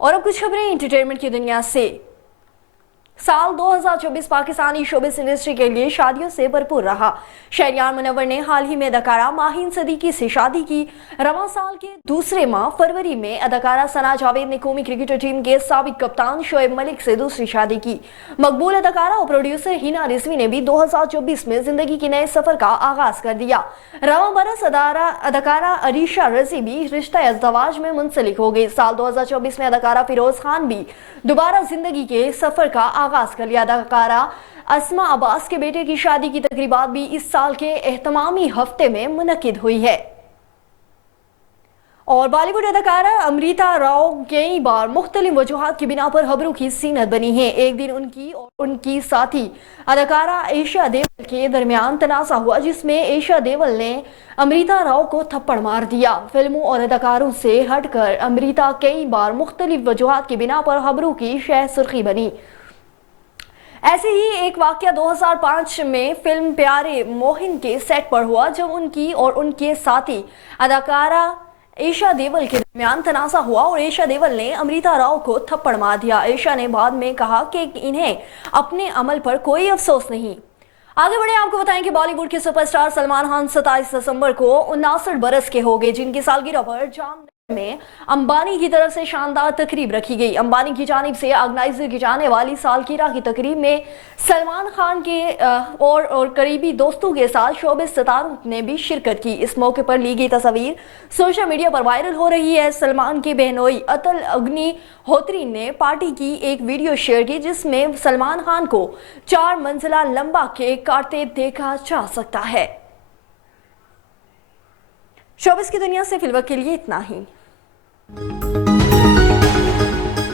और अब कुछ खबरें एंटरटेनमेंट की दुनिया से। साल 2024 पाकिस्तानी शोबिस इंडस्ट्री के लिए शादियों से भरपूर रहा। शहरियार मुनव्वर ने हाल ही में अदाकारा माहीन सदीकी से शादी की। रवां साल के दूसरे माह फरवरी में अदाकारा सना जावेद ने कौमी क्रिकेटर टीम के साबिक कप्तान शोएब मलिक से दूसरी शादी की। मकबूल अदाकारा और प्रोड्यूसर हिना रिजवी ने भी 2024 में जिंदगी के नए सफर का आगाज कर दिया। रवां बरस अदाकारा अरीशा रजी भी रिश्ता अज़दवाज में मुंसलिक हो गई। साल 2024 में अदाकारा फिरोज खान भी दोबारा जिंदगी के सफर का आगाज कर लिया। अदाकारा अस्मा अब्बास के बेटे की शादी की तकरीबात भी इस साल के एहतमामी हफ्ते में मुनक्किद हुई है। और बॉलीवुड अदाकारा अमृता राव कई बार मुख्तलिफ वजूहात की बिना पर खबरों की सीनत बनी है। एक दिन उनकी और उनकी साथी अदाकारा आयशा देवल के दरमियान तनाज़ा हुआ, जिसमें आयशा देवल ने अमृता राव को थप्पड़ मार दिया। फिल्मों और अदाकारों से हटकर अमृता कई बार मुख्तलिफ वजूहात की बिना पर खबरों की शह सुर्खी बनी। ऐसे ही एक वाकया 2005 में फिल्म प्यारे मोहिन के सेट पर हुआ, जब उनकी और उनके साथी अदाकारा आयशा देवल के दरमियान तनाज़ा हुआ और आयशा देवल ने अमृता राव को थप्पड़ मार दिया। आयशा ने बाद में कहा कि इन्हें अपने अमल पर कोई अफसोस नहीं। आगे बढ़े आपको बताएं कि बॉलीवुड के सुपरस्टार सलमान खान 27 दिसंबर को 59 बरस के हो गए, जिनकी सालगिरह पर जामनगर में अंबानी की तरफ से शानदार तकरीब रखी गई। अंबानी की जानिब से ऑर्गेनाइजर की जाने वाली सालगिरह की तकरीब में सलमान खान के और करीबी दोस्तों के साथ शोबिस सितारों ने भी शिरकत की। इस मौके पर ली गई तस्वीर सोशल मीडिया पर वायरल हो रही है। सलमान की बहनोई अतुल अग्निहोत्री ने पार्टी की एक वीडियो शेयर की, जिसमें सलमान खान को 4 मंजिला लंबा केक काटते देखा जा सकता है। शोबिस की दुनिया से फिलहाल के लिए इतना ही।